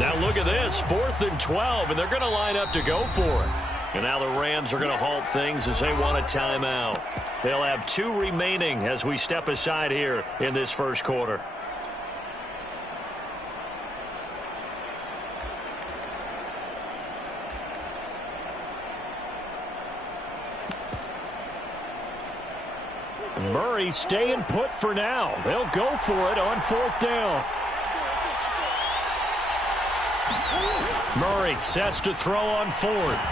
Now look at this, 4th and 12, and they're going to line up to go for it. And now the Rams are going to halt things as they want a timeout. They'll have 2 remaining as we step aside here in this first quarter. Murray staying put for now. They'll go for it on 4th down. Murray sets to throw on 4th.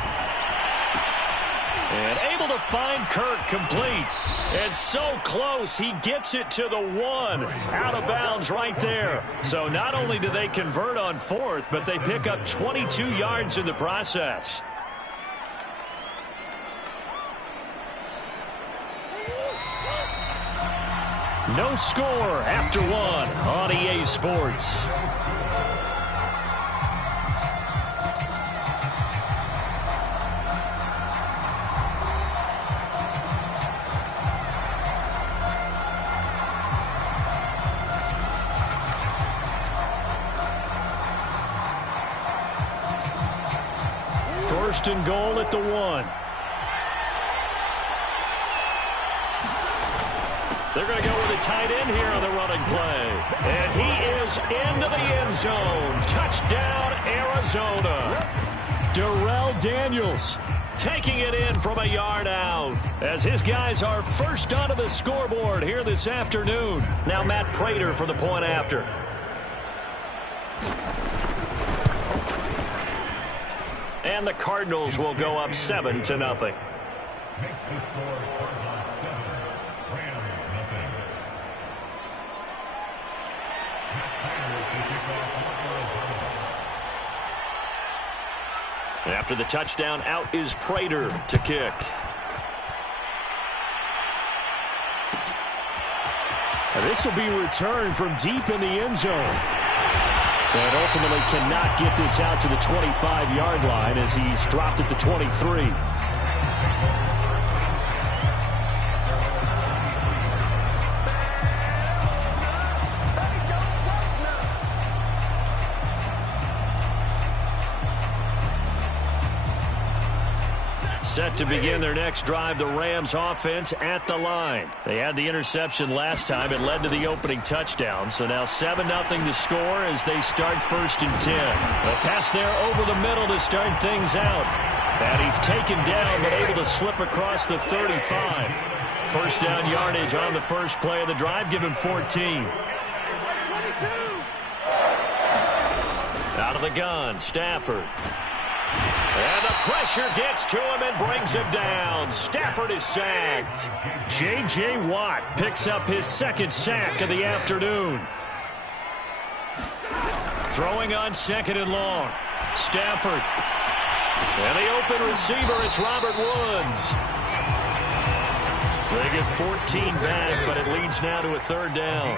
And able to find Kirk complete. And so close, he gets it to the 1. Out of bounds right there. So not only do they convert on 4th, but they pick up 22 yards in the process. No score after 1 on EA Sports. First and goal at the 1. They're going to go with a tight end here on the running play. And he is into the end zone. Touchdown, Arizona. Darrell Daniels taking it in from a yard out as his guys are first onto the scoreboard here this afternoon. Now Matt Prater for the point after. And the Cardinals will go up 7-0. After the touchdown, out is Prater to kick. This will be returned from deep in the end zone. But ultimately cannot get this out to the 25-yard line as he's dropped at the 23. Set to begin their next drive, the Rams offense at the line. They had the interception last time. It led to the opening touchdown. So now 7-0 to score as they start 1st and 10. A pass there over the middle to start things out. And he's taken down but able to slip across the 35. First down yardage on the first play of the drive. Give him 14. Out of the gun, Stafford. And the pressure gets to him and brings him down. Stafford is sacked. J.J. Watt picks up his 2nd sack of the afternoon. Throwing on 2nd and long. Stafford. And the open receiver, it's Robert Woods. They get 14 back, but it leads now to a 3rd down.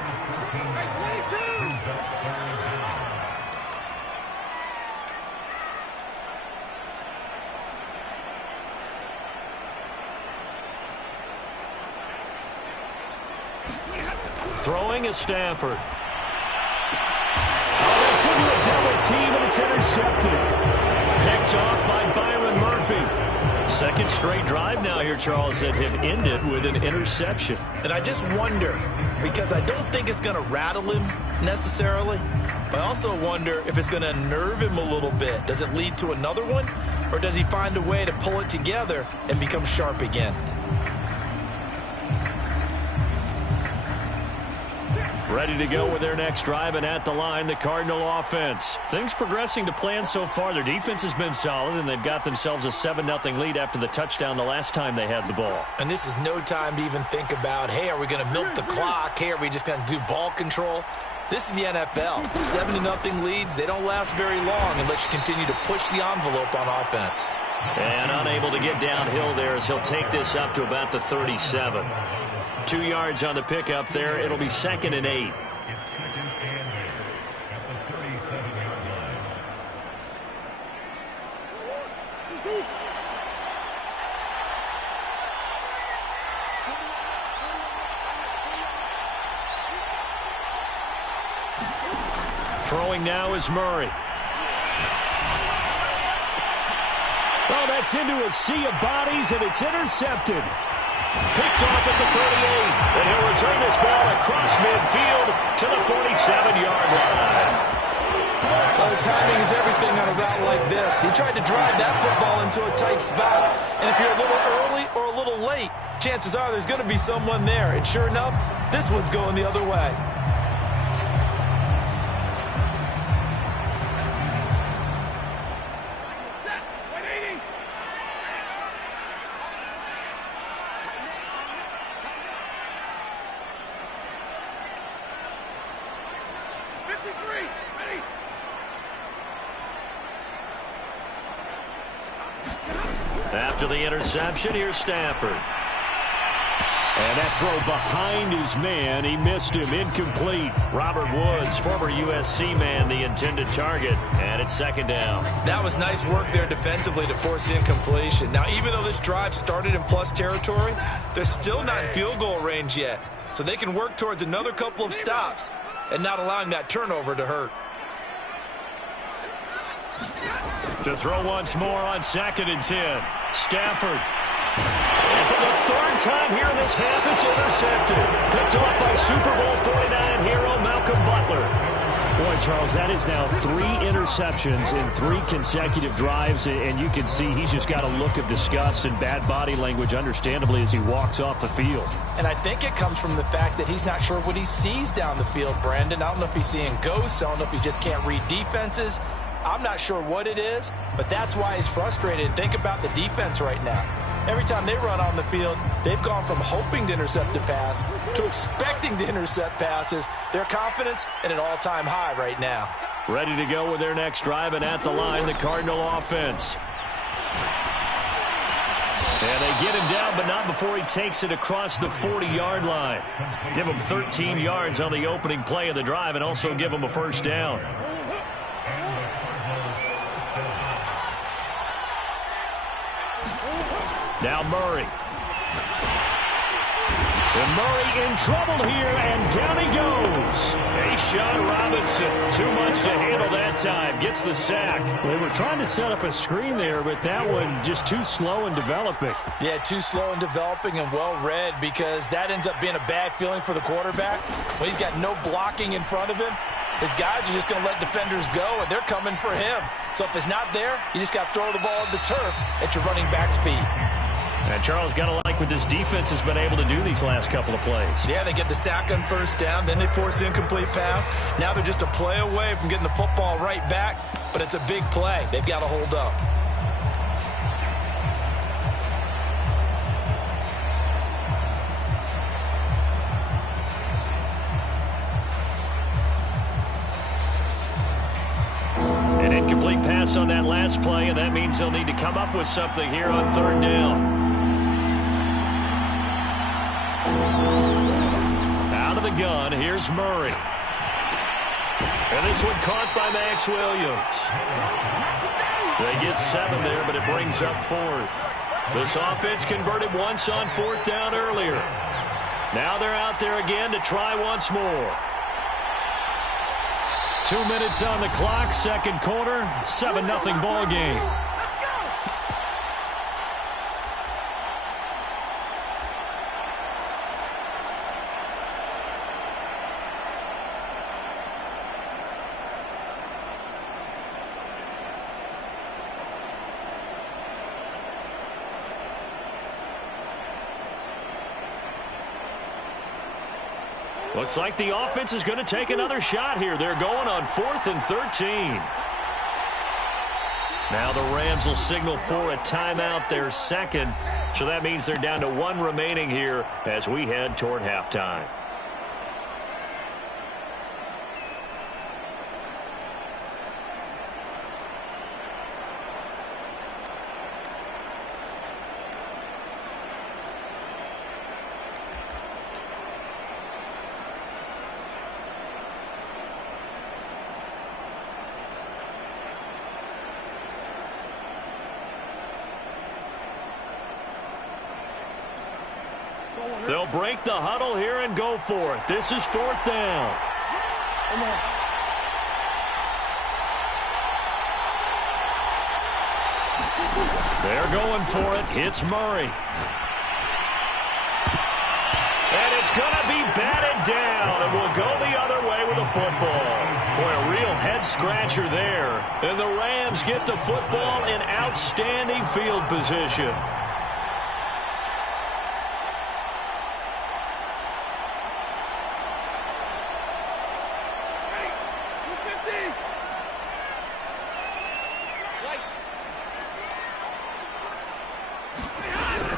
Throwing is Stafford. Oh, it's into a double team, and it's intercepted. Picked off by Byron Murphy. 2nd straight drive now here, Charles, that have ended with an interception. And I just wonder, because I don't think it's going to rattle him necessarily, but I also wonder if it's going to unnerve him a little bit. Does it lead to another one, or does he find a way to pull it together and become sharp again? Ready to go with their next drive, and at the line, the Cardinal offense. Things progressing to plan so far. Their defense has been solid, and they've got themselves a 7-0 lead after the touchdown the last time they had the ball. And this is no time to even think about, hey, are we going to milk the clock? Hey, are we just going to do ball control? This is the NFL. 7-0 leads, they don't last very long unless you continue to push the envelope on offense. And unable to get downhill there as he'll take this up to about the 37. 2 yards on the pickup there. It'll be 2nd and 8. Throwing now is Murray. Oh, that's into a sea of bodies, and it's intercepted. Picked off at the 38, and he'll return this ball across midfield to the 47-yard line. Well, the timing is everything on a route like this. He tried to drive that football into a tight spot, and if you're a little early or a little late, chances are there's going to be someone there. And sure enough, this one's going the other way. After the interception, here's Stafford. And that throw behind his man, he missed him, incomplete. Robert Woods, former USC man, the intended target, and it's second down. That was nice work there defensively to force the incompletion. Now, even though this drive started in plus territory, they're still not in field goal range yet, so they can work towards another couple of stops and not allowing that turnover to hurt. To throw once more on 2nd and 10. Stafford. And for the third time here in this half, it's intercepted. Picked up by Super Bowl 49 hero Malcolm Butler. Boy, Charles, that is now 3 interceptions in 3 consecutive drives, and you can see he's just got a look of disgust and bad body language, understandably, as he walks off the field. And I think it comes from the fact that he's not sure what he sees down the field, Brandon. I don't know if he's seeing ghosts. I don't know if he just can't read defenses. I'm not sure what it is, but that's why he's frustrated. Think about the defense right now. Every time they run on the field, they've gone from hoping to intercept a pass to expecting to intercept passes. Their confidence at an all-time high right now. Ready to go with their next drive, and at the line, the Cardinal offense. And they get him down, but not before he takes it across the 40-yard line. Give him 13 yards on the opening play of the drive and also give him a first down. Now Murray. And Murray in trouble here, and down he goes. A'Shawn Robinson, too much to handle that time, gets the sack. They were trying to set up a screen there, but that one just too slow in developing. Yeah, too slow in developing and well read, because that ends up being a bad feeling for the quarterback. When he's got no blocking in front of him, his guys are just going to let defenders go, and they're coming for him. So if it's not there, you just got to throw the ball at the turf at your running back's feet. And Charles, got to like what this defense has been able to do these last couple of plays. Yeah, they get the sack on first down, then they force the incomplete pass. Now they're just a play away from getting the football right back, but it's a big play. They've got to hold up. An incomplete pass on that last play, and that means they'll need to come up with something here on 3rd down. Out of the gun, here's Murray. And this one caught by Max Williams. They get 7 there, but it brings up 4th. This offense converted once on 4th down earlier. Now they're out there again to try once more. 2 minutes on the clock, 2nd quarter, 7-0 ball game. Looks like the offense is going to take another shot here. They're going on 4th and 13. Now the Rams will signal for a timeout, their 2nd. So that means they're down to 1 remaining here as we head toward halftime. They'll break the huddle here and go for it. This is 4th down. Come on. They're going for it. It's Murray. And it's going to be batted down, and we'll go the other way with the football. Boy, a real head-scratcher there. And the Rams get the football in outstanding field position.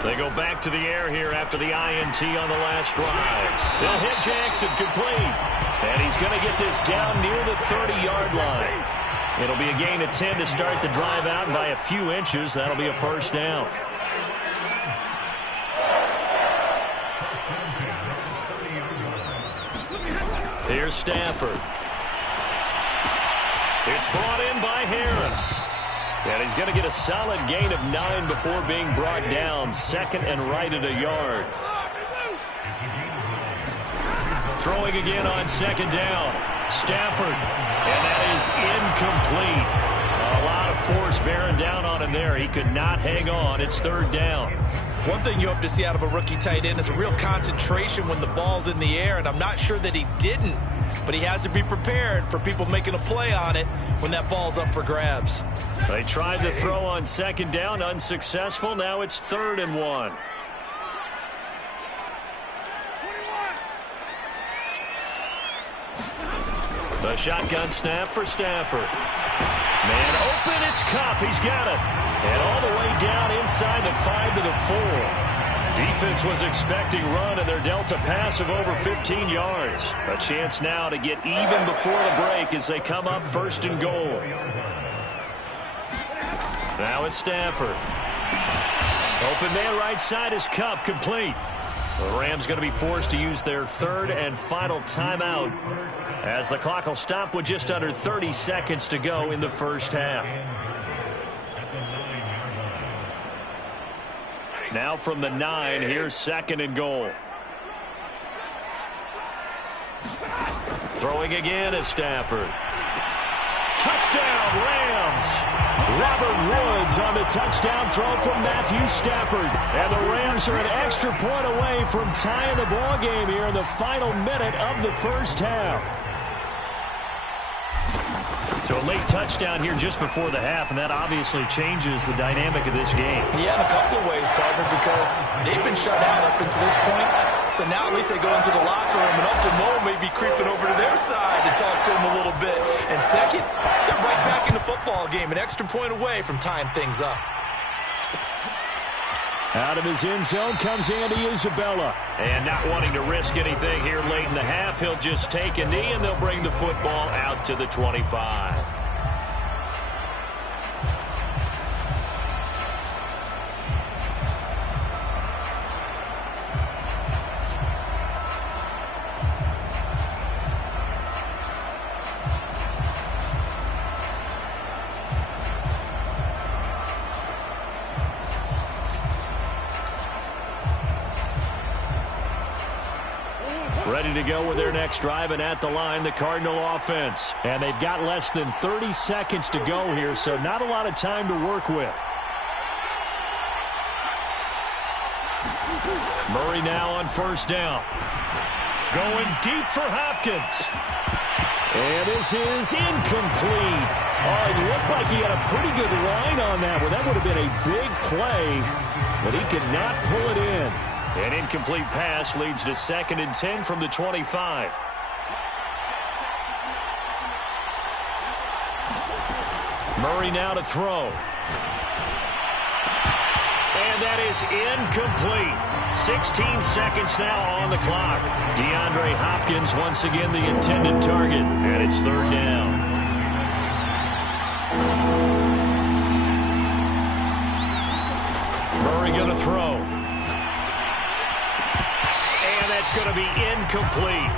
They go back to the air here after the INT on the last drive. They'll hit Jackson complete. And he's going to get this down near the 30-yard line. It'll be a gain of 10 to start the drive out, and by a few inches, that'll be a first down. Here's Stafford. It's brought in by Harris. And he's going to get a solid gain of 9 before being brought down. Second and right at a yard. Throwing again on second down. Stafford. And that is incomplete. A lot of force bearing down on him there. He could not hang on. It's third down. One thing you hope to see out of a rookie tight end is a real concentration when the ball's in the air, and I'm not sure that he didn't. But he has to be prepared for people making a play on it when that ball's up for grabs. They tried to throw on second down, unsuccessful. Now it's 3rd and 1. The shotgun snap for Stafford. Man open, it's Kupp. He's got it. And all the way down inside the 5 to the 4. Defense was expecting run, and they're dealt a pass of over 15 yards. A chance now to get even before the break as they come up 1st and goal. Now it's Stafford. Open man right side is Kupp, complete. The Rams going to be forced to use their 3rd and final timeout as the clock will stop with just under 30 seconds to go in the first half. Now from the 9, here's 2nd and goal. Throwing again is Stafford. Touchdown, Rams! Robert Woods on the touchdown throw from Matthew Stafford. And the Rams are an extra point away from tying the ball game here in the final minute of the first half. So a late touchdown here just before the half, and that obviously changes the dynamic of this game. Yeah, in a couple of ways, partner, because they've been shut out up until this point. So now at least they go into the locker room, and Uncle Mo may be creeping over to their side to talk to him a little bit. And second, they're right back in the football game, an extra point away from tying things up. Out of his end zone comes Andy Isabella. And not wanting to risk anything here late in the half, he'll just take a knee, and they'll bring the football out to the 25. Ready to go with their next drive, and at the line, the Cardinal offense. And they've got less than 30 seconds to go here, so not a lot of time to work with. Murray now on first down. Going deep for Hopkins. And this is incomplete. Oh, it looked like he had a pretty good line on that one. That would have been a big play, but he could not pull it in. An incomplete pass leads to 2nd and 10 from the 25. Murray now to throw. And that is incomplete. 16 seconds now on the clock. DeAndre Hopkins once again the intended target. And it's 3rd down. Murray going to throw. It's going to be incomplete.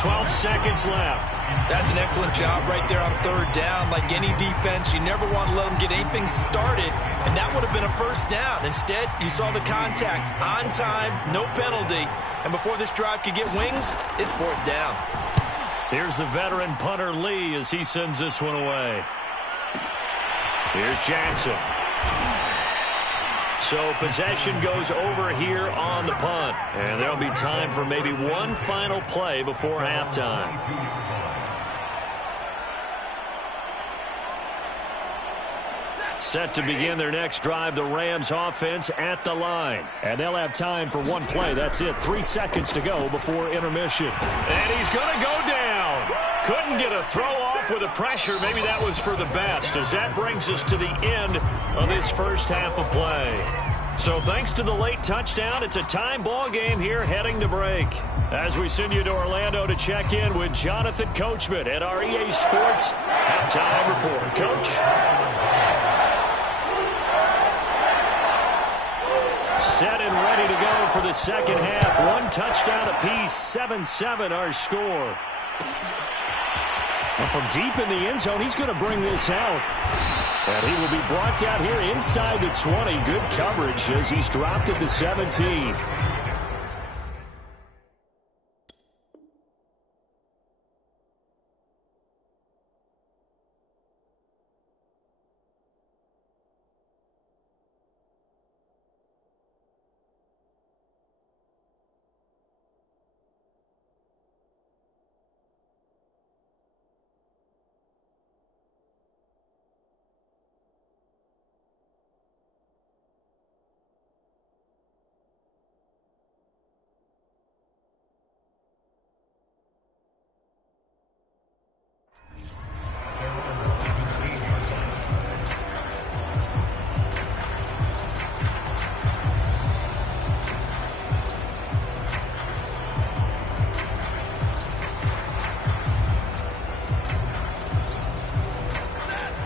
12 seconds left. That's an excellent job right there on 3rd down. Like any defense, you never want to let them get anything started, and that would have been a first down. Instead, you saw the contact on time, no penalty, and before this drive could get wings, it's 4th down. Here's the veteran punter Lee as he sends this one away. Here's Jackson. So possession goes over here on the punt. And there'll be time for maybe one final play before halftime. Set to begin their next drive, the Rams offense at the line. And they'll have time for one play. That's it. 3 seconds to go before intermission. And he's going to go down. Couldn't get a throw off with the pressure. Maybe that was for the best, as that brings us to the end of this first half of play. So thanks to the late touchdown, it's a time ball game here heading to break. As we send you to Orlando to check in with Jonathan Coachman at our EA Sports Halftime Report. Coach? Set and ready to go for the second half. One touchdown apiece, 7-7 our score. Well, from deep in the end zone, he's going to bring this out. And he will be brought down here inside the 20. Good coverage as he's dropped at the 17.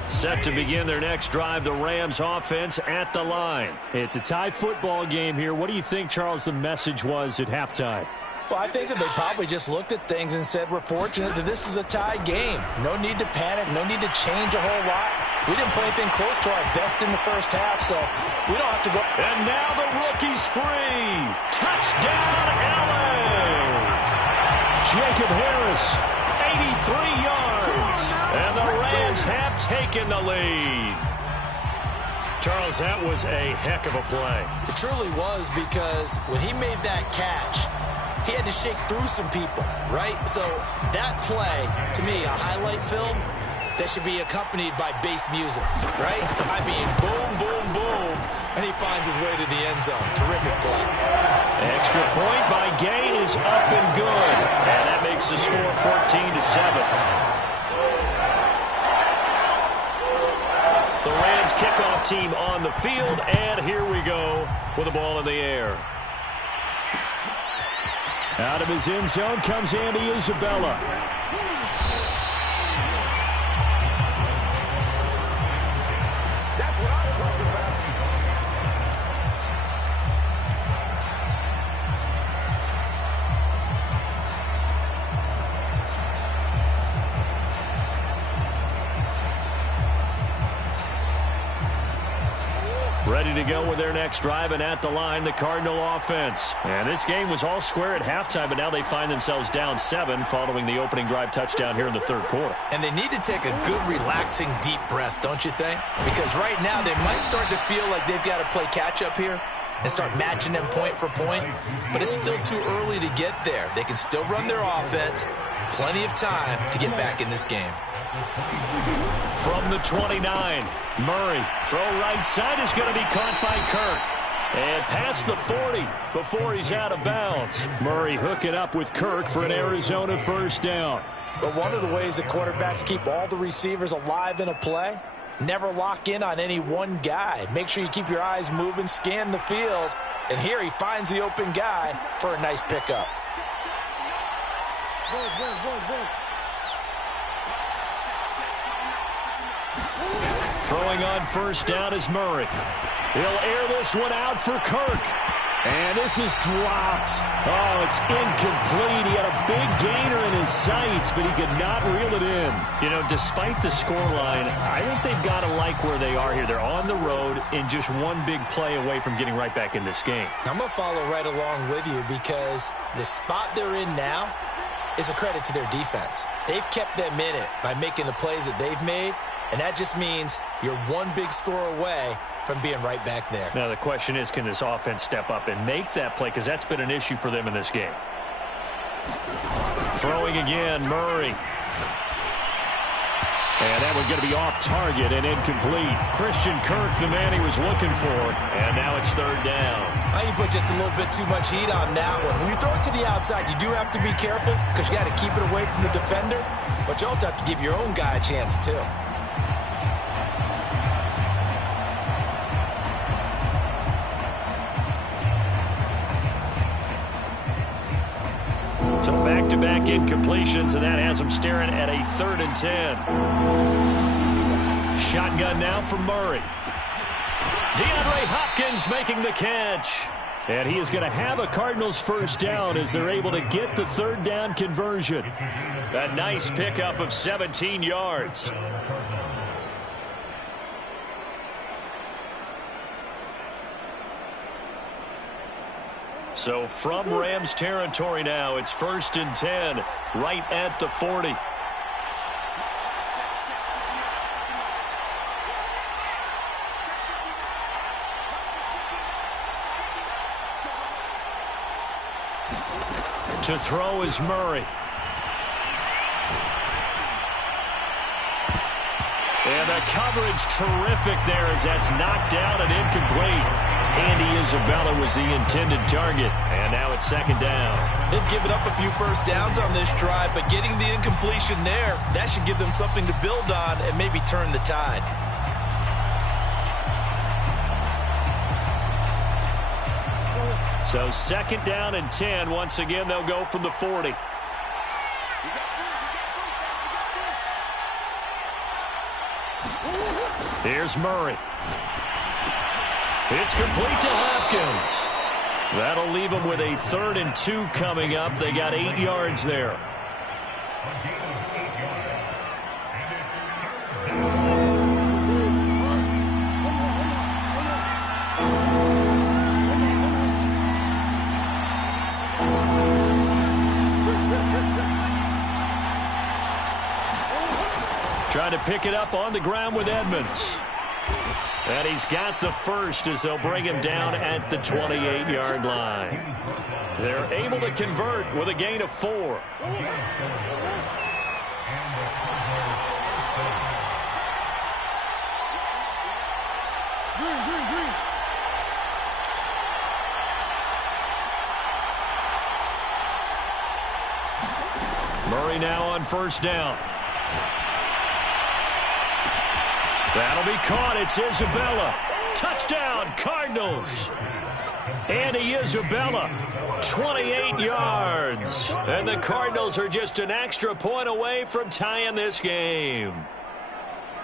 Set to begin their next drive, the Rams offense at the line. It's a tie football game here. What do you think, Charles, the message was at halftime? Well, I think that they probably just looked at things and said, we're fortunate that this is a tie game. No need to panic. No need to change a whole lot. We didn't play anything close to our best in the first half, so we don't have to go. And now the rookie's free. Touchdown, LA! Jacob Harris, 83 yards. And the Rams have taken the lead. Charles, that was a heck of a play. It truly was, because when he made that catch, he had to shake through some people, right? So that play, to me, a highlight film that should be accompanied by bass music, right? I mean, boom, boom, boom, and he finds his way to the end zone. Terrific play. Extra point by Gain is up and good. And that makes the score 14-7. The Rams kickoff team on the field, and here we go with the ball in the air. Out of his end zone comes Andy Isabella. That's what I'm talking about. Ready to go with their next drive, and at the line, the Cardinal offense. And this game was all square at halftime, but now they find themselves down 7 following the opening drive touchdown here in the third quarter. And they need to take a good, relaxing, deep breath, don't you think? Because right now they might start to feel like they've got to play catch-up here and start matching them point for point, but it's still too early to get there. They can still run their offense. Plenty of time to get back in this game. From the 29, Murray, throw right side is going to be caught by Kirk. And past the 40 before he's out of bounds. Murray hooking up with Kirk for an Arizona first down. But one of the ways that quarterbacks keep all the receivers alive in a play, never lock in on any one guy. Make sure you keep your eyes moving, scan the field. And here he finds the open guy for a nice pickup. Throwing on first down is Murray. He'll air this one out for Kirk. And this is dropped. Oh, it's incomplete. He had a big gainer in his sights, but he could not reel it in. You know, despite the scoreline, I think they've got to like where they are here. They're on the road and just one big play away from getting right back in this game. I'm going to follow right along with you, because the spot they're in now is a credit to their defense. They've kept them in it by making the plays that they've made, and that just means you're one big score away from being right back there. Now the question is, can this offense step up and make that play? Because that's been an issue for them in this game. Throwing again, Murray. And that one's going to be off target and incomplete. Christian Kirk, the man he was looking for. And now it's third down. I think you put just a little bit too much heat on that one. When you throw it to the outside, you do have to be careful because you got to keep it away from the defender. But you also have to give your own guy a chance, too. So back-to-back incompletions, and that has them staring at a 3rd and 10. Shotgun now for Murray. DeAndre Hopkins making the catch. And he is going to have a Cardinals first down as they're able to get the 3rd down conversion. A nice pickup of 17 yards. So from Rams territory now, it's 1st and 10, right at the 40. To throw is Murray. And the coverage terrific there as that's knocked down and incomplete. Andy Isabella was the intended target, and now it's 2nd down. They've given up a few first downs on this drive, but getting the incompletion there, that should give them something to build on and maybe turn the tide. So 2nd down and 10. Once again, they'll go from the 40. Here's Murray. It's complete to Hopkins. That'll leave them with a 3rd and 2 coming up. They got 8 yards there. Trying to pick it up on the ground with Edmonds. And he's got the first as they'll bring him down at the 28-yard line. They're able to convert with a gain of 4. Murray now on 1st down. That'll be caught. It's Isabella. Touchdown, Cardinals. Andy Isabella, 28 yards. And the Cardinals are just an extra point away from tying this game.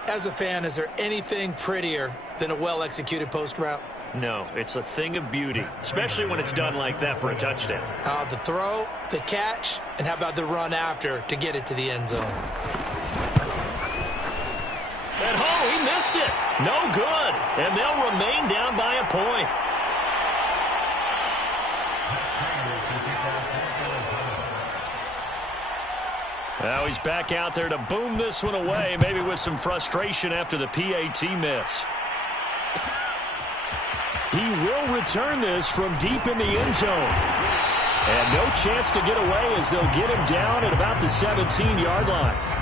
As a fan, is there anything prettier than a well-executed post route? No, it's a thing of beauty, especially when it's done like that for a touchdown. The throw, the catch, and how about the run after to get it to the end zone? And he missed it. No good. And they'll remain down by a point. Now he's back out there to boom this one away, maybe with some frustration after the PAT miss. He will return this from deep in the end zone. And no chance to get away as they'll get him down at about the 17-yard line.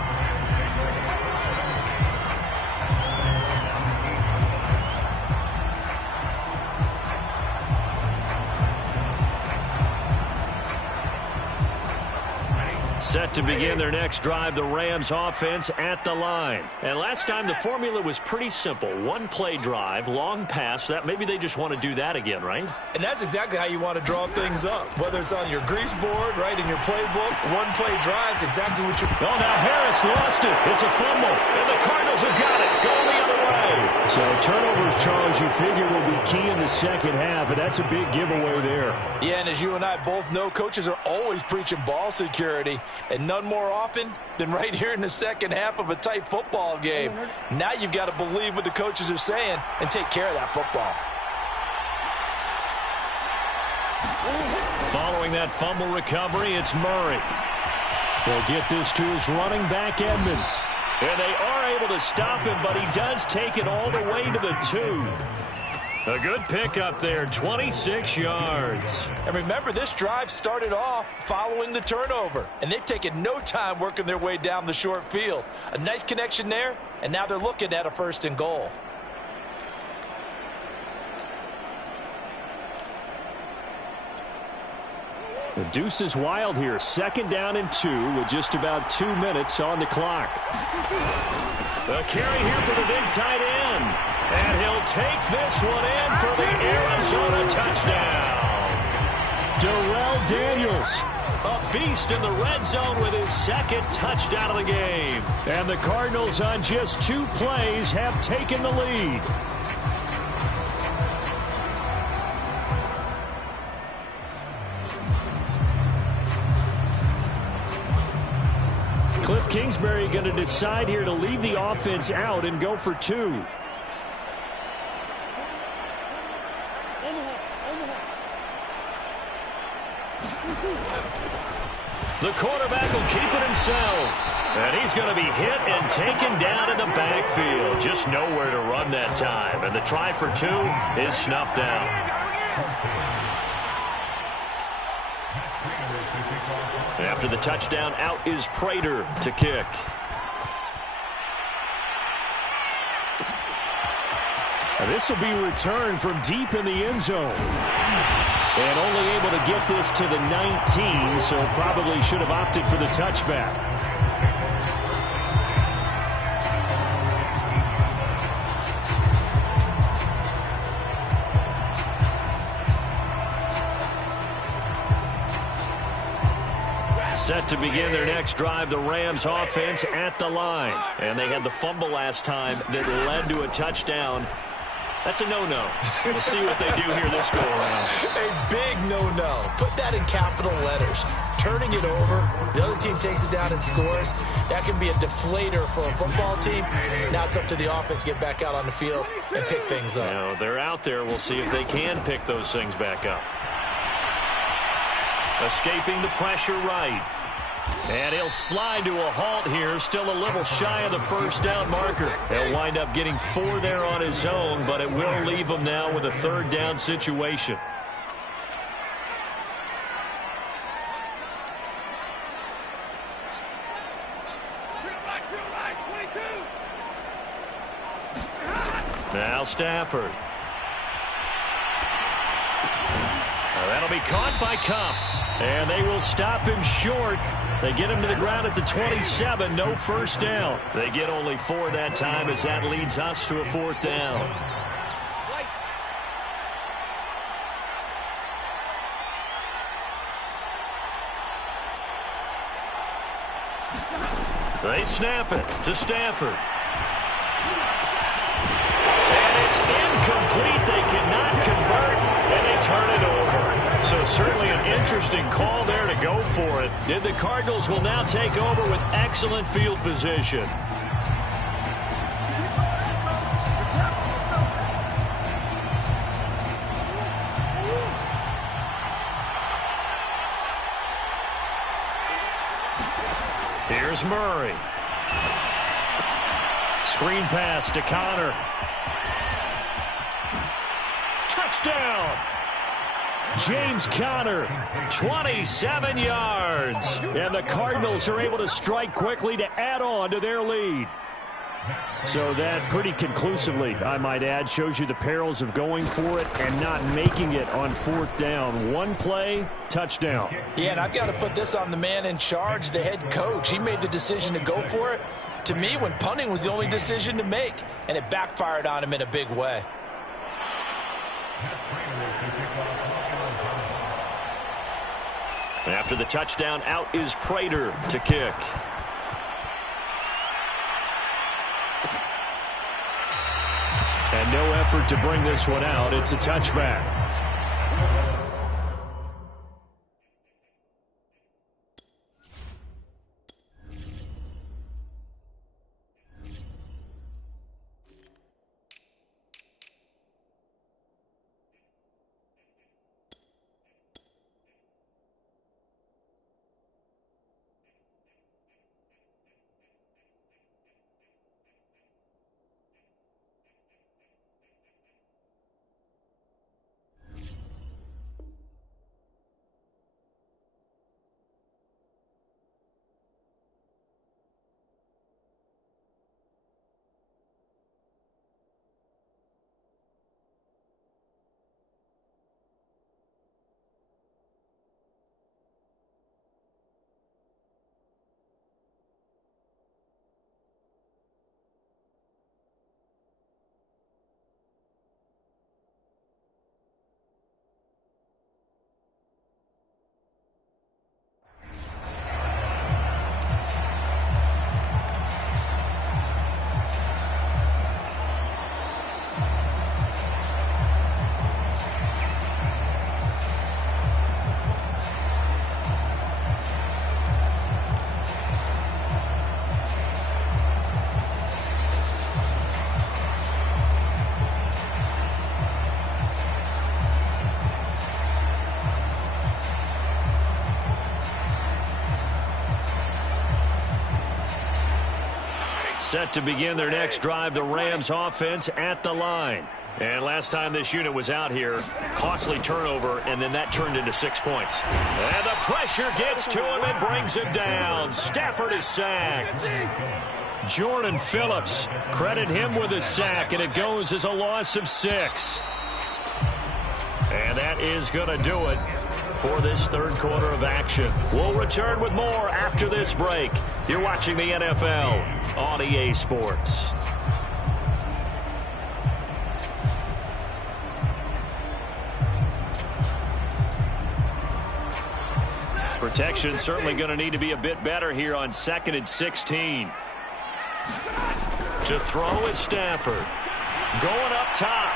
Set to begin their next drive, the Rams offense at the line. And last time the formula was pretty simple. One play drive, long pass. That maybe they just want to do that again, right? And that's exactly how you want to draw things up. Whether it's on your grease board, right, in your playbook, one play drive's exactly what you... Oh, now Harris lost it. It's a fumble. And the Cardinals have got it. Going the other way. So turnovers, Charles, you figure will be key in the second half, and that's a big giveaway there. Yeah, and as you and I both know, coaches are always preaching ball security, and none more often than right here in the second half of a tight football game. Now you've got to believe what the coaches are saying and take care of that football. Following that fumble recovery, it's Murray. He'll get this to his running back, Edmonds. And they are able to stop him, but he does take it all the way to the 2. A good pickup there, 26 yards. And remember, this drive started off following the turnover, and they've taken no time working their way down the short field. A nice connection there, and now they're looking at a 1st and goal. The deuce is wild here. 2nd down and 2 with just about 2 minutes on the clock. A carry here for the big tight end. And he'll take this one in for the Arizona touchdown. Darrell Daniels. A beast in the red zone with his 2nd touchdown of the game. And the Cardinals on just 2 plays have taken the lead. Cliff Kingsbury going to decide here to leave the offense out and go for 2. The quarterback will keep it himself. And he's going to be hit and taken down in the backfield. Just nowhere to run that time. And the try for 2 is snuffed out. After the touchdown, out is Prater to kick. This will be returned from deep in the end zone. And only able to get this to the 19, so probably should have opted for the touchback. Set to begin their next drive, the Rams offense at the line. And they had the fumble last time that led to a touchdown. That's a no-no. We'll see what they do here this go-around. A big no-no. Put that in capital letters. Turning it over, the other team takes it down and scores. That can be a deflator for a football team. Now it's up to the offense to get back out on the field and pick things up. Now, they're out there. We'll see if they can pick those things back up. Escaping the pressure right. And he'll slide to a halt here, still a little shy of the 1st down marker. He'll wind up getting 4 there on his own, but it will leave him now with a 3rd down situation. Now Stafford. That'll be caught by Kupp. And they will stop him short. They get him to the ground at the 27. No 1st down. They get only 4 that time as that leads us to a 4th down. They snap it to Stafford. And it's incomplete. They cannot convert, and they turn it over. So certainly an interesting call there to go for it. And the Cardinals will now take over with excellent field position. Here's Murray. Screen pass to Connor. Touchdown! James Conner, 27 yards. And the Cardinals are able to strike quickly to add on to their lead. So that pretty conclusively, I might add, shows you the perils of going for it and not making it on 4th down. One play, touchdown. Yeah, and I've got to put this on the man in charge, the head coach. He made the decision to go for it. To me, when punting was the only decision to make, and it backfired on him in a big way. After the touchdown, out is Prater to kick. And no effort to bring this one out. It's a touchback. Set to begin their next drive, the Rams offense at the line. And last time this unit was out here, costly turnover, and then that turned into 6 points. And the pressure gets to him and brings him down. Stafford is sacked. Jordan Phillips, credit him with a sack, and it goes as a loss of 6. And that is going to do it for this third quarter of action. We'll return with more after this break. You're watching the NFL on EA Sports. Protection certainly going to need to be a bit better here on 2nd and 16. To throw is Stafford. Going up top.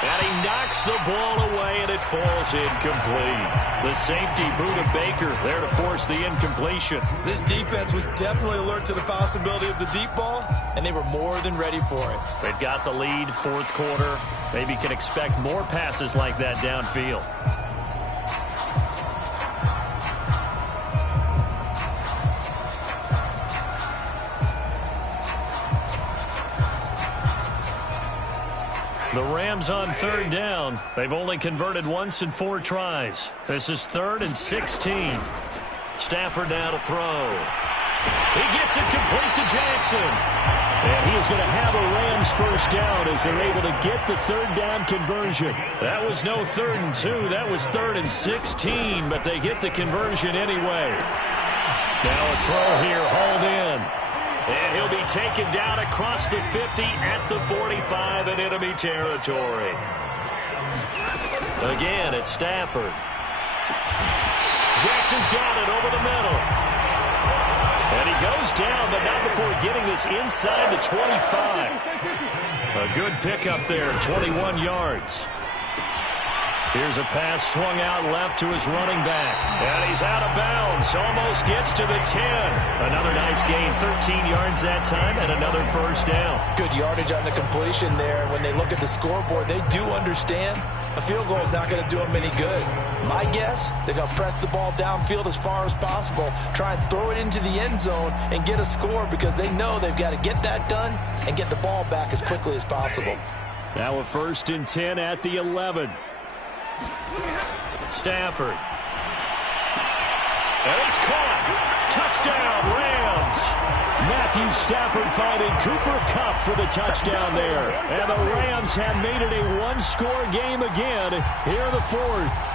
And he knocks the ball away, and it falls incomplete. The safety, Buda Baker, there to force the incompletion. This defense was definitely alert to the possibility of the deep ball, and they were more than ready for it. They've got the lead, fourth quarter. Maybe can expect more passes like that downfield. The Rams on third down. They've only converted once in 4 tries. This is 3rd and 16. Stafford now to throw. He gets it complete to Jackson. And he is going to have a Rams first down as they're able to get the third down conversion. That was no 3rd and 2. That was 3rd and 16, but they get the conversion anyway. Now a throw here, hauled in. And he'll be taken down across the 50 at the 45 in enemy territory. Again, it's Stafford. Jackson's got it over the middle. And he goes down, but not before getting this inside the 25. A good pickup there, 21 yards. Here's a pass swung out left to his running back. And he's out of bounds. Almost gets to the 10. Another nice gain, 13 yards that time, and another first down. Good yardage on the completion there. When they look at the scoreboard, they do understand a field goal is not going to do them any good. My guess, they're going to press the ball downfield as far as possible, try and throw it into the end zone and get a score because they know they've got to get that done and get the ball back as quickly as possible. Now a 1st and 10 at the 11. Stafford. And it's caught. Touchdown, Rams. Matthew Stafford finding Cooper Kupp for the touchdown there. And the Rams have made it a one-score game again here in the 4th.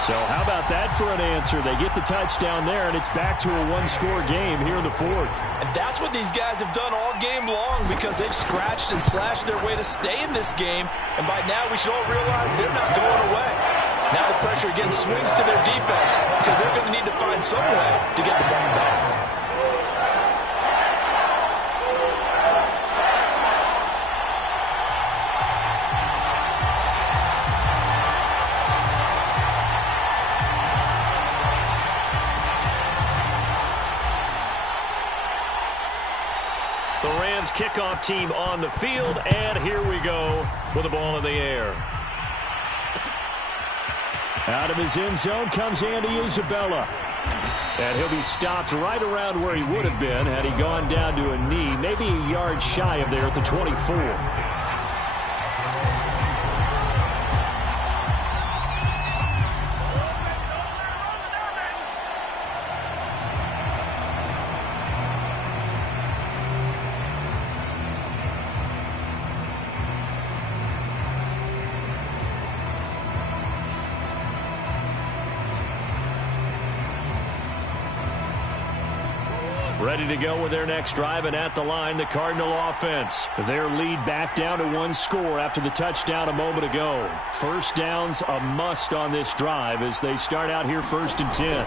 So how about that for an answer? They get the touchdown there, and it's back to a one-score game here in the 4th. And that's what these guys have done all game long because they've scratched and slashed their way to stay in this game. And by now, we should all realize they're not going away. Now the pressure again swings to their defense because they're going to need to find some way to get the ball back. The Rams kickoff team on the field, and here we go with the ball in the air. Out of his end zone comes Andy Isabella. And he'll be stopped right around where he would have been had he gone down to a knee, maybe a yard shy of there at the 24. Ready to go with their next drive, and at the line, the Cardinal offense. Their lead back down to 1 score after the touchdown a moment ago. First down's a must on this drive as they start out here 1st and 10.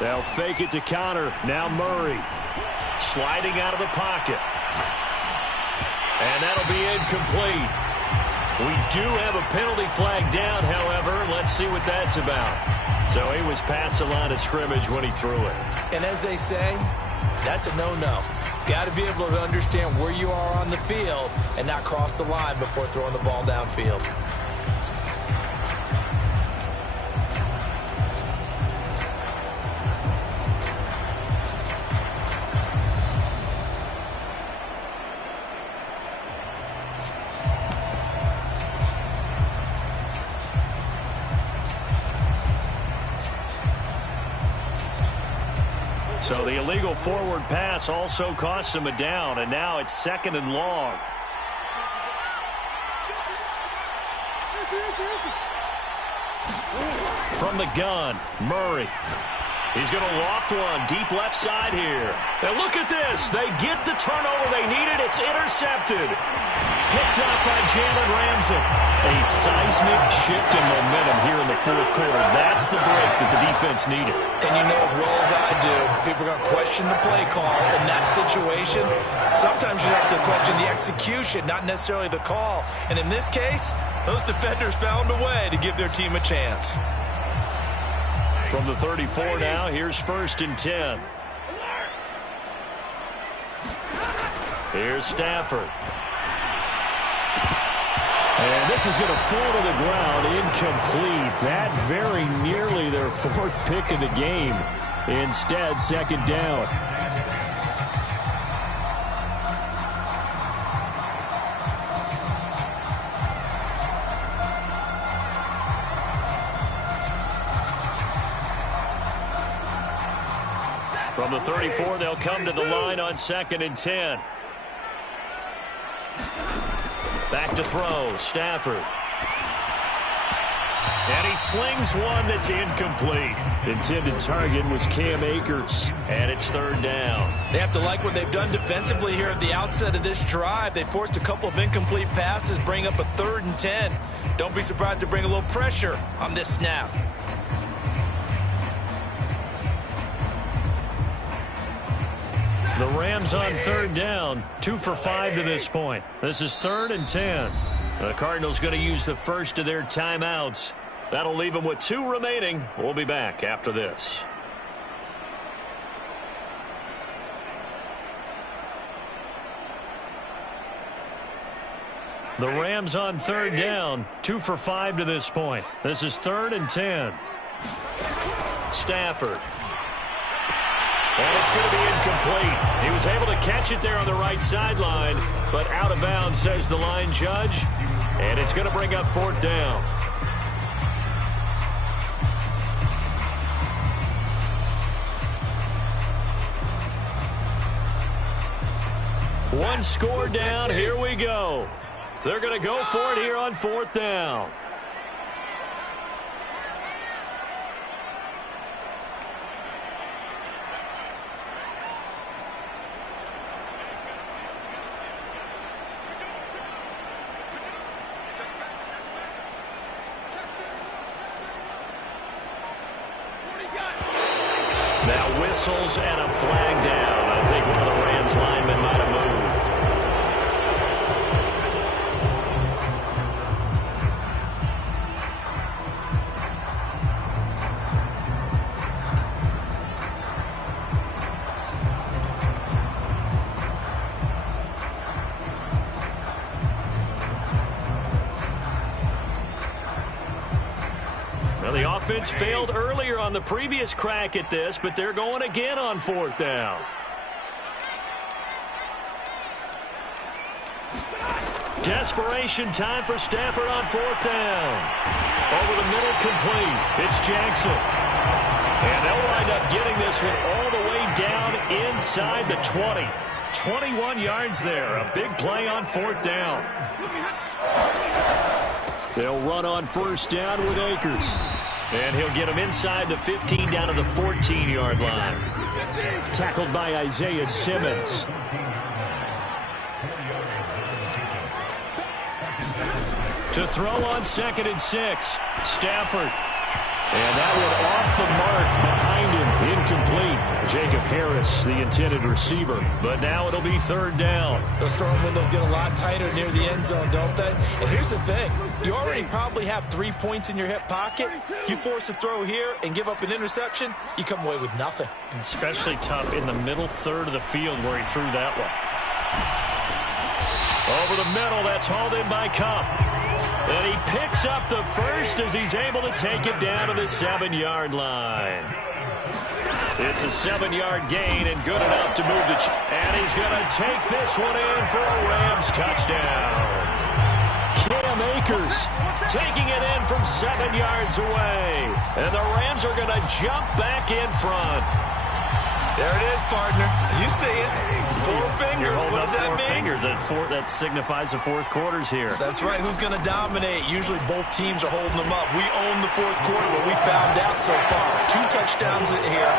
They'll fake it to counter. Now Murray sliding out of the pocket. And that'll be incomplete. We do have a penalty flag down, however. Let's see what that's about. So he was past the line of scrimmage when he threw it. And as they say, that's a no-no. Got to be able to understand where you are on the field and not cross the line before throwing the ball downfield. So the illegal forward pass also costs him a down, and now it's 2nd and long. From the gun, Murray. He's going to loft one deep left side here. And look at this. They get the turnover they needed. It's intercepted. Picked up by Jalen Ramsey. A seismic shift in momentum here in the 4th quarter. That's the break that the defense needed. And you know as well as I do, people are going to question the play call in that situation. Sometimes you have to question the execution, not necessarily the call. And in this case, those defenders found a way to give their team a chance. From the 34 now, here's 1st and 10. Here's Stafford. And this is going to fall to the ground, incomplete. That very nearly their 4th pick of the game. Instead, 2nd down. From the 34, they'll come to the line on 2nd and 10. Back to throw, Stafford. And he slings one that's incomplete. Intended target was Cam Akers. And it's 3rd down. They have to like what they've done defensively here at the outset of this drive. They forced a couple of incomplete passes, bring up a 3rd and 10. Don't be surprised to bring a little pressure on this snap. The Rams on 3rd down, 2 for 5 to this point. This is 3rd and 10. The Cardinals going to use the first of their timeouts. That'll leave them with 2 remaining. We'll be back after this. The Rams on 3rd down, 2 for 5 to this point. This is 3rd and 10. Stafford. And it's going to be incomplete. He was able to catch it there on the right sideline, but out of bounds, says the line judge. And it's going to bring up 4th down. One score down. Here we go. They're going to go for it here on 4th down. Now whistles and a flag down. I think one of the Rams linemen might have moved. The offense failed earlier on the previous crack at this, but they're going again on 4th down. Desperation time for Stafford on 4th down. Over the middle, complete. It's Jackson. And they'll wind up getting this one all the way down inside the 20. 21 yards there. A big play on 4th down. They'll run on 1st down with Akers. And he'll get him inside the 15 down to the 14-yard line. Tackled by Isaiah Simmons. To throw on 2nd and 6. Stafford. And that one off the mark behind him. Incomplete. Jacob Harris, the intended receiver. But now it'll be 3rd down. Those throwing windows get a lot tighter near the end zone, don't they? And here's the thing. You already probably have 3 points in your hip pocket. You force a throw here and give up an interception, you come away with nothing. Especially tough in the middle third of the field where he threw that one. Over the middle, that's hauled in by Kupp. And he picks up the first as he's able to take it down to the 7-yard line. It's a 7-yard gain and good enough to move the and he's going to take this one in for a Rams touchdown. Cam Akers taking it in from 7 yards away. And the Rams are going to jump back in front. There it is, partner. You see it. 4 fingers. What does that mean? Fingers. That signifies the fourth quarter's here. That's right. Who's going to dominate? Usually both teams are holding them up. We own the fourth quarter, what we found out so far. 2 touchdowns here,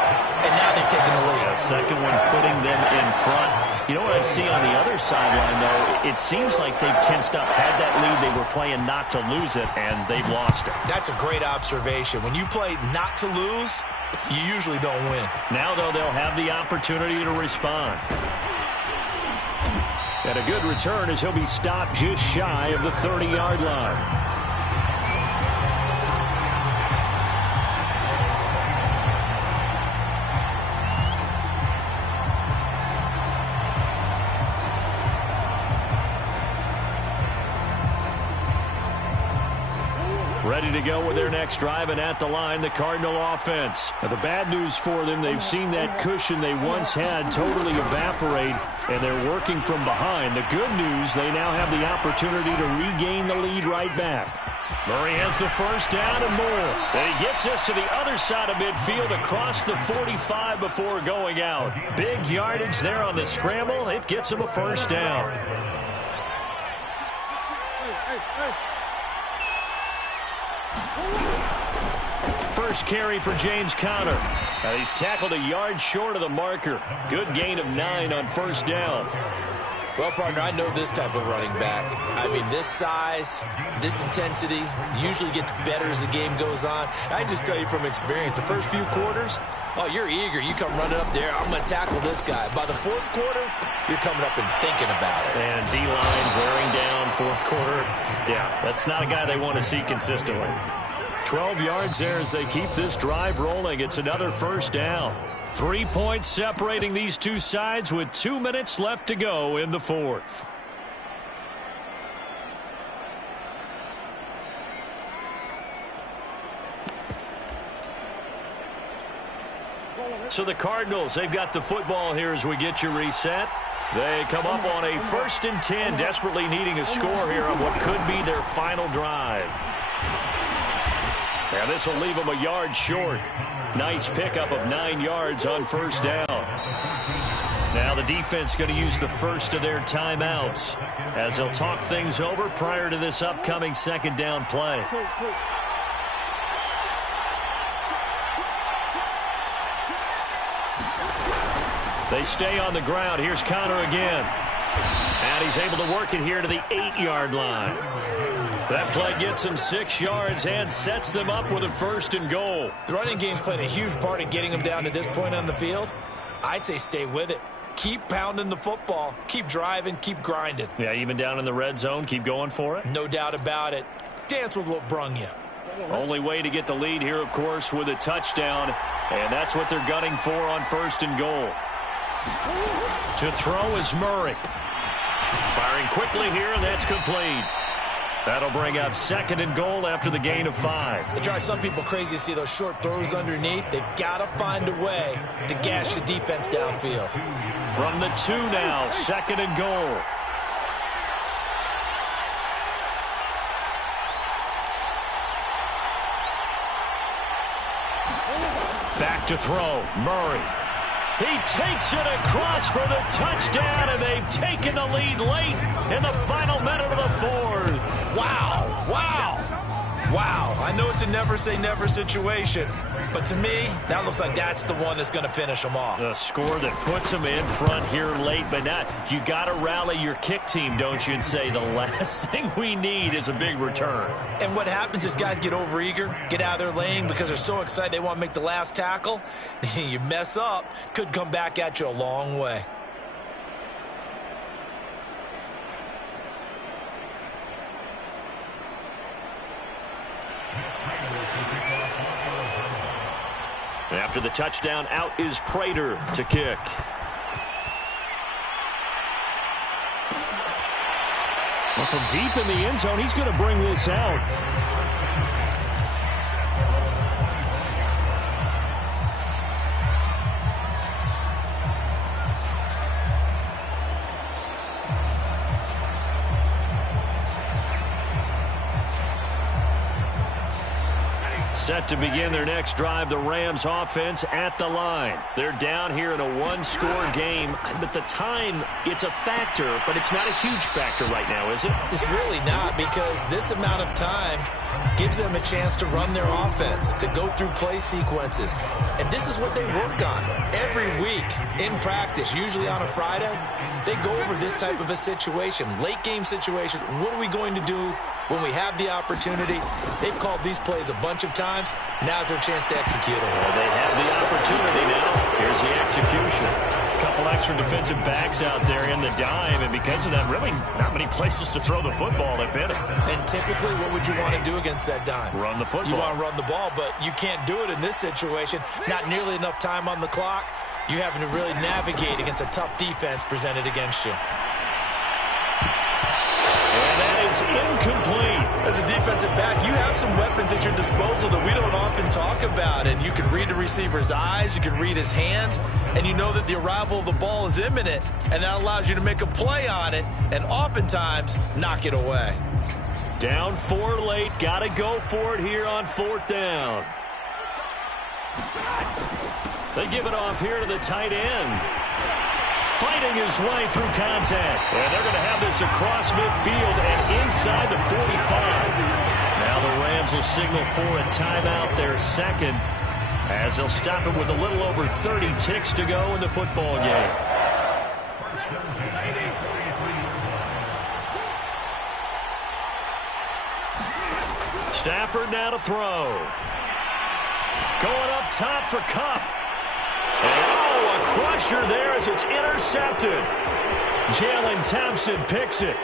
and now they've taken the lead. The second one putting them in front. You know what I see on the other sideline, though? It seems like they've tensed up, had that lead. They were playing not to lose it, and they've lost it. That's a great observation. When you play not to lose, you usually don't win. Now, though, they'll have the opportunity to respond. And a good return as he'll be stopped just shy of the 30-yard line. Ready to go with their next drive, and at the line, the Cardinal offense. Now, the bad news for them, they've seen that cushion they once had totally evaporate, and they're working from behind. The good news, they now have the opportunity to regain the lead right back. Murray has the first down and more. And he gets us to the other side of midfield across the 45 before going out. Big yardage there on the scramble. It gets him a first down. First carry for James Conner. He's tackled a yard short of the marker. Good gain of 9 on first down. Well, partner, I know this type of running back. I mean, this size, this intensity usually gets better as the game goes on. I just tell you from experience, the first few quarters, oh, you're eager. You come running up there, I'm going to tackle this guy. By the fourth quarter, you're coming up and thinking about it. And D-line wearing down fourth quarter. Yeah, that's not a guy they want to see consistently. 12 yards there as they keep this drive rolling. It's another first down. 3 points separating these two sides with 2 minutes left to go in the fourth. So the Cardinals, they've got the football here as we get you reset. They come up on a 1st and 10, desperately needing a score here on what could be their final drive. And this will leave them a yard short. Nice pickup of 9 yards on first down. Now the defense going to use the first of their timeouts as they'll talk things over prior to this upcoming second down play. They stay on the ground. Here's Conner again. And he's able to work it here to the 8-yard line. That play gets him 6 yards and sets them up with a 1st and goal. The running game's played a huge part in getting them down to this point on the field. I say stay with it. Keep pounding the football. Keep driving. Keep grinding. Yeah, even down in the red zone, keep going for it. No doubt about it. Dance with what brung you. Only way to get the lead here, of course, with a touchdown. And that's what they're gunning for on 1st and goal. To throw is Murray. Firing quickly here, and that's complete. That'll bring up 2nd and goal after the gain of 5. It drives some people crazy to see those short throws underneath. They've got to find a way to gash the defense downfield. From the 2 now, 2nd and goal. Back to throw, Murray. He takes it across for the touchdown, and they've taken the lead late in the final minute of the fourth. Wow, wow, wow. I know it's a never-say-never situation, but to me, that looks like that's the one that's going to finish them off. The score that puts them in front here late, but not. You got to rally your kick team, don't you, and say the last thing we need is a big return. And what happens is guys get overeager, get out of their lane because they're so excited they want to make the last tackle. You mess up, could come back at you a long way. After the touchdown, out is Prater to kick. Well, from deep in the end zone, he's going to bring this out. Set to begin their next drive, the Rams offense at the line. They're down here in a one-score game. At the time, it's a factor, but it's not a huge factor right now, is it? It's really not, because this amount of time gives them a chance to run their offense, to go through play sequences. And this is what they work on every week in practice, usually on a Friday. They go over this type of a situation, late-game situation. What are we going to do when we have the opportunity? They've called these plays a bunch of times. Now's their chance to execute them. Well, they have the opportunity now. Here's the execution. A couple extra defensive backs out there in the dime, and because of that, really not many places to throw the football, if any. And typically, what would you want to do against that dime? Run the football. You want to run the ball, but you can't do it in this situation. Not nearly enough time on the clock. You having to really navigate against a tough defense presented against you. And that is incomplete. As a defensive back, you have some weapons at your disposal that we don't often talk about. And you can read the receiver's eyes, you can read his hands, and you know that the arrival of the ball is imminent, and that allows you to make a play on it and oftentimes knock it away. Down 4 late, got to go for it here on 4th down. They give it off here to the tight end. Fighting his way through contact. And they're going to have this across midfield and inside the 45. Now the Rams will signal for a timeout, their second, as they'll stop it with a little over 30 ticks to go in the football game. Stafford now to throw. Going up top for Kupp. Oh, a crusher there as it's intercepted. Jalen Thompson picks it.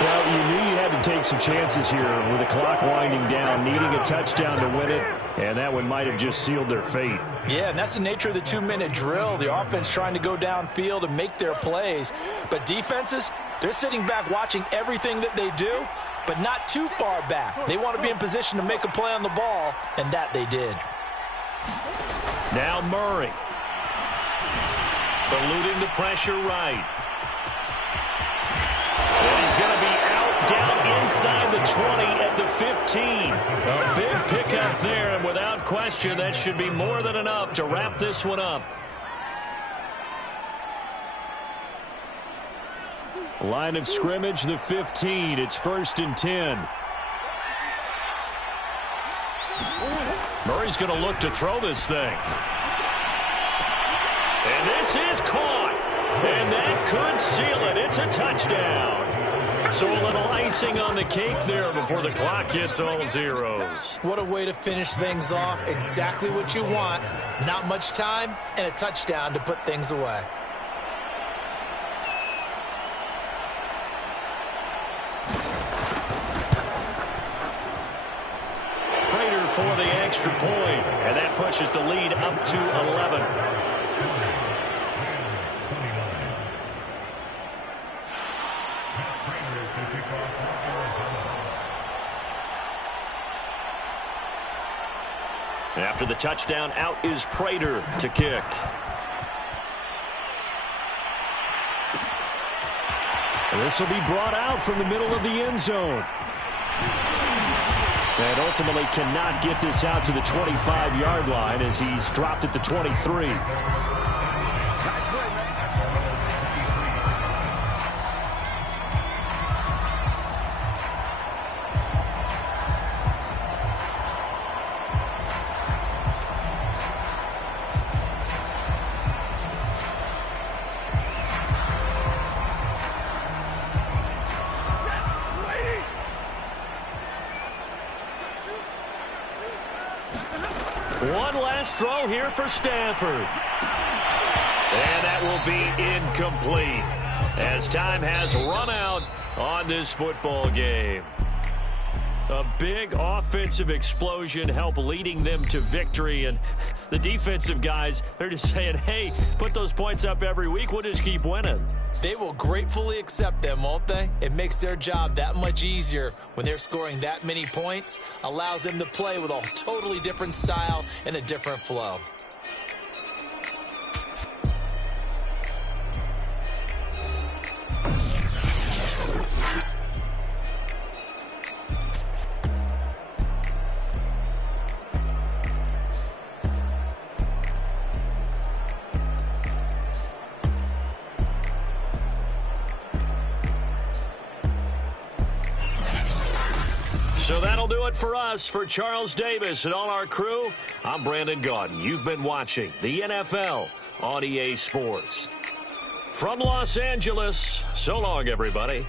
Well, you knew you had to take some chances here with the clock winding down, needing a touchdown to win it, and that one might have just sealed their fate. Yeah, and that's the nature of the 2-minute drill. The offense trying to go downfield and make their plays. But defenses, they're sitting back watching everything that they do, but not too far back. They want to be in position to make a play on the ball, and that they did. Now Murray. Eluding the pressure right. And he's going to be out down inside the 20 at the 15. A big pickup there, and without question, that should be more than enough to wrap this one up. Line of scrimmage, the 15. It's 1st and 10. Murray's going to look to throw this thing. And this is caught. And that could seal it. It's a touchdown. So a little icing on the cake there before the clock hits all zeros. What a way to finish things off. Exactly what you want. Not much time and a touchdown to put things away. For the extra point, and that pushes the lead up to 11. After the touchdown, out is Prater to kick. And this will be brought out from the middle of the end zone. And ultimately cannot get this out to the 25-yard line as he's dropped at the 23. One last throw here for Stafford. And that will be incomplete as time has run out on this football game. A big offensive explosion helped leading them to victory. And the defensive guys, they're just saying, hey, put those points up every week. We'll just keep winning. They will gratefully accept them, won't they? It makes their job that much easier when they're scoring that many points. Allows them to play with a totally different style and a different flow. So that'll do it for us. For Charles Davis and all our crew, I'm Brandon Gaudin. You've been watching the NFL on EA Sports. From Los Angeles, so long, everybody.